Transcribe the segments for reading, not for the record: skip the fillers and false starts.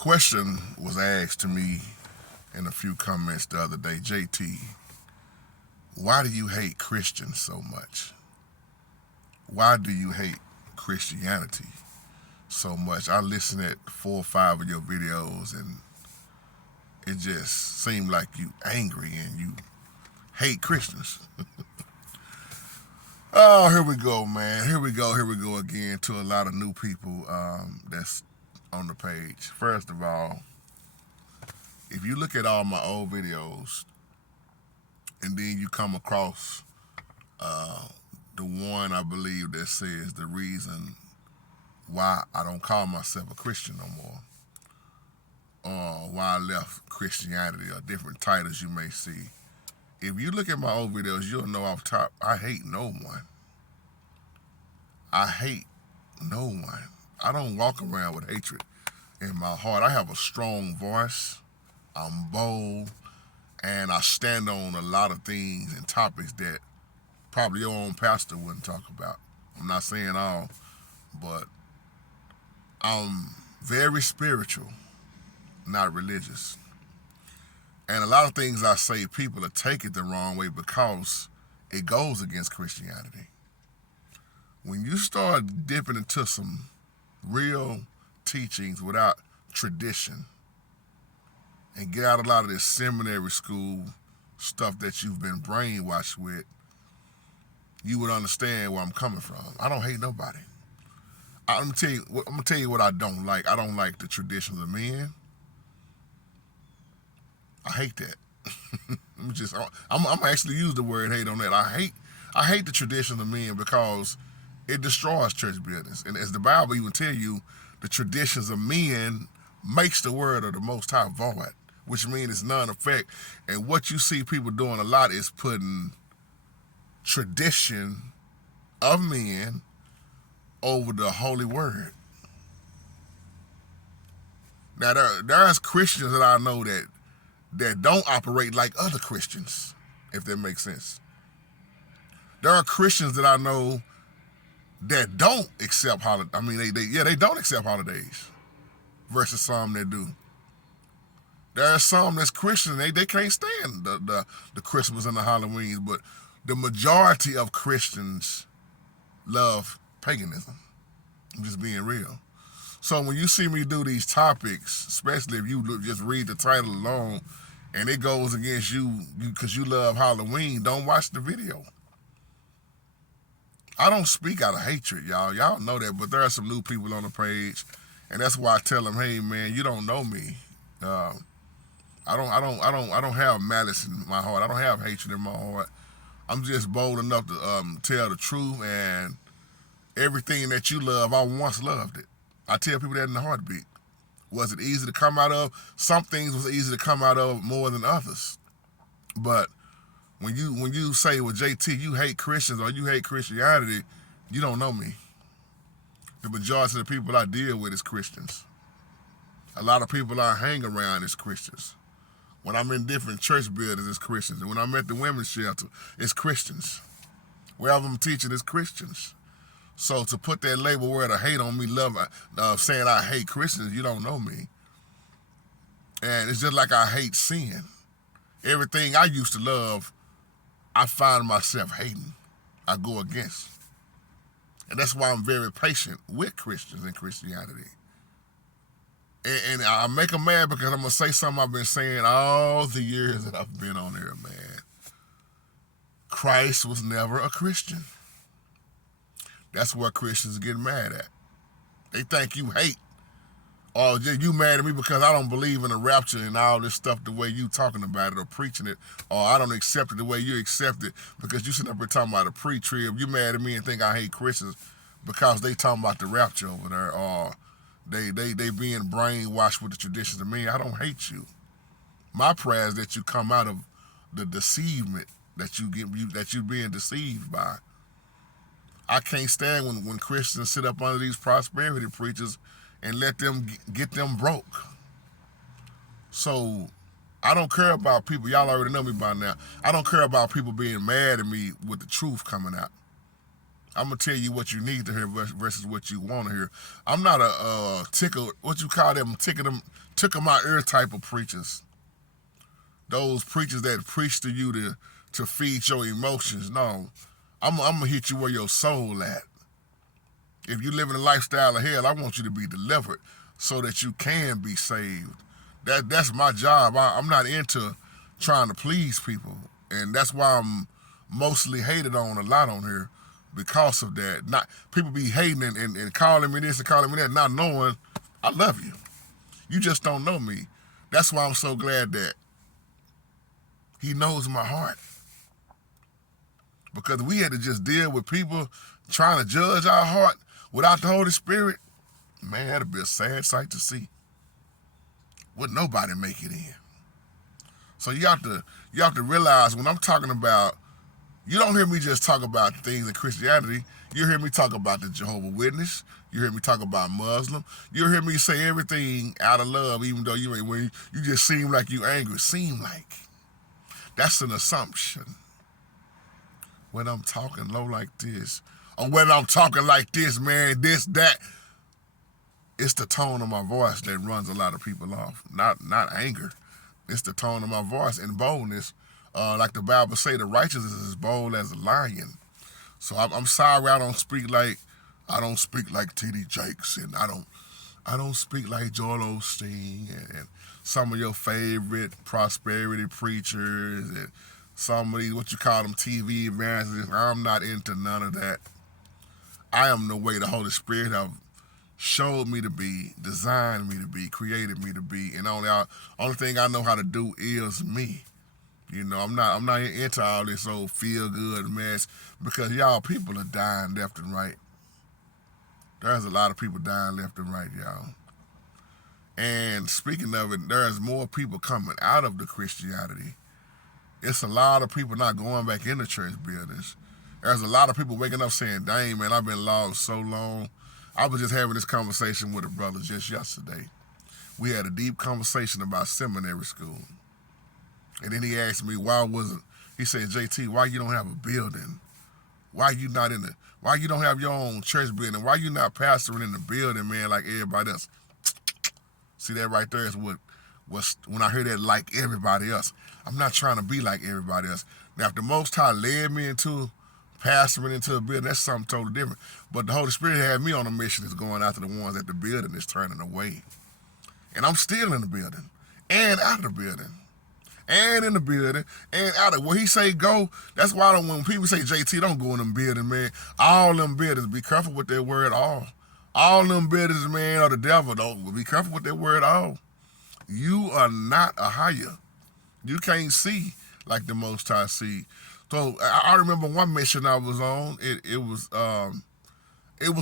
question was asked to me in a few comments the other day. JT, why do you hate Christians so much? Why do you hate Christianity so much? I listened at 4 or 5 of your videos and it just seemed like you angry and you hate Christians. Oh, here we go, man. Here we go again to a lot of new people that's on the page. First of all, if you look at all my old videos and then you come across the one I believe that says the reason why I don't call myself a Christian no more, or why I left Christianity, or different titles you may see. If you look at my old videos, you'll know off top, I hate no one. I hate no one. I don't walk around with hatred in my heart. I have a strong voice. I'm bold. And I stand on a lot of things and topics that probably your own pastor wouldn't talk about. I'm not saying all, but I'm very spiritual, not religious. And a lot of things I say, people will take it the wrong way because it goes against Christianity. When you start dipping into some real teachings without tradition and get out a lot of this seminary school stuff that you've been brainwashed with, you would understand where I'm coming from. I don't hate nobody. I'm gonna tell you what I don't like. I don't like the traditions of men. I hate that. I'm actually use the word hate on that. I hate the traditions of men because it destroys church buildings. And as the Bible even tell you, the traditions of men makes the word of the Most High void, which means it's none effect. And what you see people doing a lot is putting tradition of men over the holy word. Now there's Christians that I know that don't operate like other Christians, if that makes sense. There are Christians that I know that don't accept holidays. I mean, they don't accept holidays versus some that do. There are some that's Christian, they can't stand the Christmas and the Halloween, but the majority of Christians love paganism. I'm just being real. So when you see me do these topics, especially if you just read the title alone and it goes against you because you love Halloween, don't watch the video. I don't speak out of hatred, y'all. Y'all know that, but there are some new people on the page, and that's why I tell them, hey man, you don't know me. I don't have malice in my heart. I don't have hatred in my heart. I'm just bold enough to tell the truth, and everything that you love, I once loved it. I tell people that in the heartbeat. Was it easy to come out of? Some things was easy to come out of more than others. But when you say, well, JT, you hate Christians or you hate Christianity, you don't know me. The majority of the people I deal with is Christians. A lot of people I hang around is Christians. When I'm in different church buildings, it's Christians. And when I'm at the women's shelter, it's Christians. Wherever I'm teaching, it's Christians. So to put that label word of hate on me, saying I hate Christians, you don't know me. And it's just like I hate sin. Everything I used to love, I find myself hating. I go against. And that's why I'm very patient with Christians and Christianity. And I make them mad because I'm going to say something I've been saying all the years that I've been on here, man. Christ was never a Christian. That's where Christians get mad at. They think you hate, or you mad at me because I don't believe in the rapture and all this stuff the way you talking about it or preaching it, or I don't accept it the way you accept it because you sitting up here talking about a pre-trib. You mad at me and think I hate Christians because they talking about the rapture over there, or they being brainwashed with the traditions of men. I don't hate you. My prayer is that you come out of the deceivement that you're being deceived by. I can't stand when Christians sit up under these prosperity preachers and let them get them broke. So I don't care about people. Y'all already know me by now. I don't care about people being mad at me with the truth coming out. I'm gonna tell you what you need to hear versus what you want to hear. I'm not a tickle, what you call them, tickle my ear type of preachers. Those preachers that preach to you to feed your emotions. No, I'm gonna hit you where your soul at. If you live in a lifestyle of hell, I want you to be delivered so that you can be saved. That's my job. I'm not into trying to please people, and that's why I'm mostly hated on a lot on here because of that. Not people be hating and calling me this and calling me that, not knowing I love you. You just don't know me. That's why I'm so glad that he knows my heart. Because we had to just deal with people trying to judge our heart without the Holy Spirit. Man, that'd be a sad sight to see. Would nobody make it in? So you have to realize when I'm talking about, you don't hear me just talk about things in Christianity. You hear me talk about the Jehovah's Witness. You hear me talk about Muslim. You hear me say everything out of love, even though when you just seem like you angry. Seem like. That's an assumption. When I'm talking low like this, or when I'm talking like this, man, this, that, it's the tone of my voice that runs a lot of people off. Not anger. It's the tone of my voice and boldness. Like the Bible say, the righteous is as bold as a lion. So I'm sorry I don't speak like T.D. Jakes, and I don't speak like Joel Osteen and some of your favorite prosperity preachers and some of these, what you call them, TV evangelists. I'm not into none of that. I am the way the Holy Spirit have showed me to be, designed me to be, created me to be, and only thing I know how to do is me. You know, I'm not into all this old feel good mess because y'all people are dying left and right. There's a lot of people dying left and right, y'all. And speaking of it, there's more people coming out of the Christianity. It's a lot of people not going back into church buildings. There's a lot of people waking up saying, dang, man, I've been lost so long. I was just having this conversation with a brother just yesterday. We had a deep conversation about seminary school. And then he asked me, he said, JT, why you don't have a building? Why you don't have your own church building? Why you not pastoring in the building, man, like everybody else? See, that right there is what when I hear that, like everybody else. I'm not trying to be like everybody else. Now, if the Most High led me into pastoring into a building, that's something totally different. But the Holy Spirit had me on a mission that's going after the ones that the building is turning away. And I'm still in the building and out of the building. And in the building, and out of where he say go. That's why when people say, JT, don't go in them buildings, man. All them buildings, be careful with that word all. All them buildings, man, are the devil, though. Be careful with that word all. You are not a higher. You can't see like the Most High see. So I remember one mission I was on. It was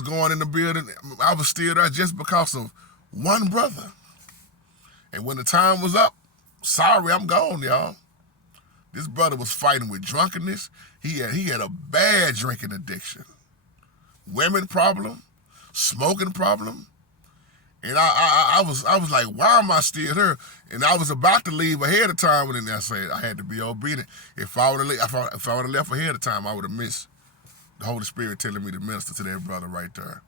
going in the building. I was still there just because of one brother. And when the time was up, sorry, I'm gone, y'all. This brother was fighting with drunkenness. He had a bad drinking addiction, women problem, smoking problem, and I was like, why am I still here? And I was about to leave ahead of time, and then I said I had to be obedient. If I would have left ahead of time, I would have missed the Holy Spirit telling me to minister to that brother right there.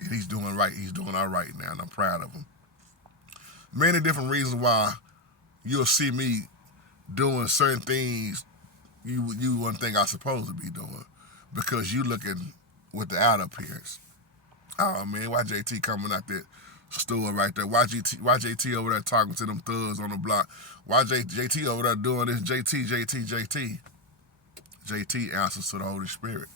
And he's doing right. He's doing all right now, and I'm proud of him. Many different reasons why you'll see me doing certain things you wouldn't think I'm supposed to be doing because you looking with the outer appearance. Oh man, why JT coming out that store right there? Why JT over there talking to them thugs on the block? Why JT over there doing this? JT answers to the Holy Spirit.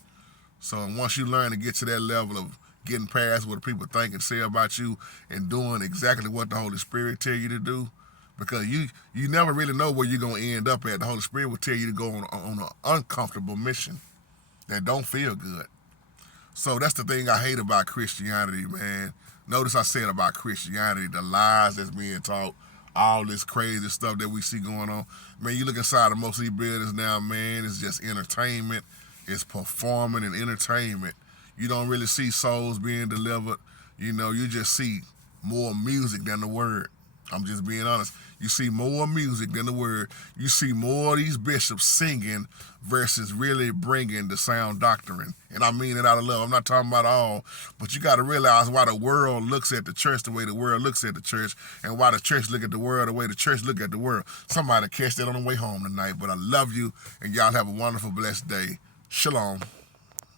So once you learn to get to that level of getting past what people think and say about you and doing exactly what the Holy Spirit tell you to do, because you never really know where you're going to end up at. The Holy Spirit will tell you to go on an uncomfortable mission that don't feel good. So that's the thing I hate about Christianity, man. Notice I said about Christianity, the lies that's being taught, all this crazy stuff that we see going on. Man, you look inside of most of these buildings now, man, it's just entertainment. It's performing and entertainment. You don't really see souls being delivered. You know, you just see more music than the word. I'm just being honest. You see more music than the word. You see more of these bishops singing versus really bringing the sound doctrine. And I mean it out of love. I'm not talking about all, but you got to realize why the world looks at the church the way the world looks at the church, and why the church look at the world the way the church look at the world. Somebody catch that on the way home tonight. But I love you, and y'all have a wonderful, blessed day. Shalom.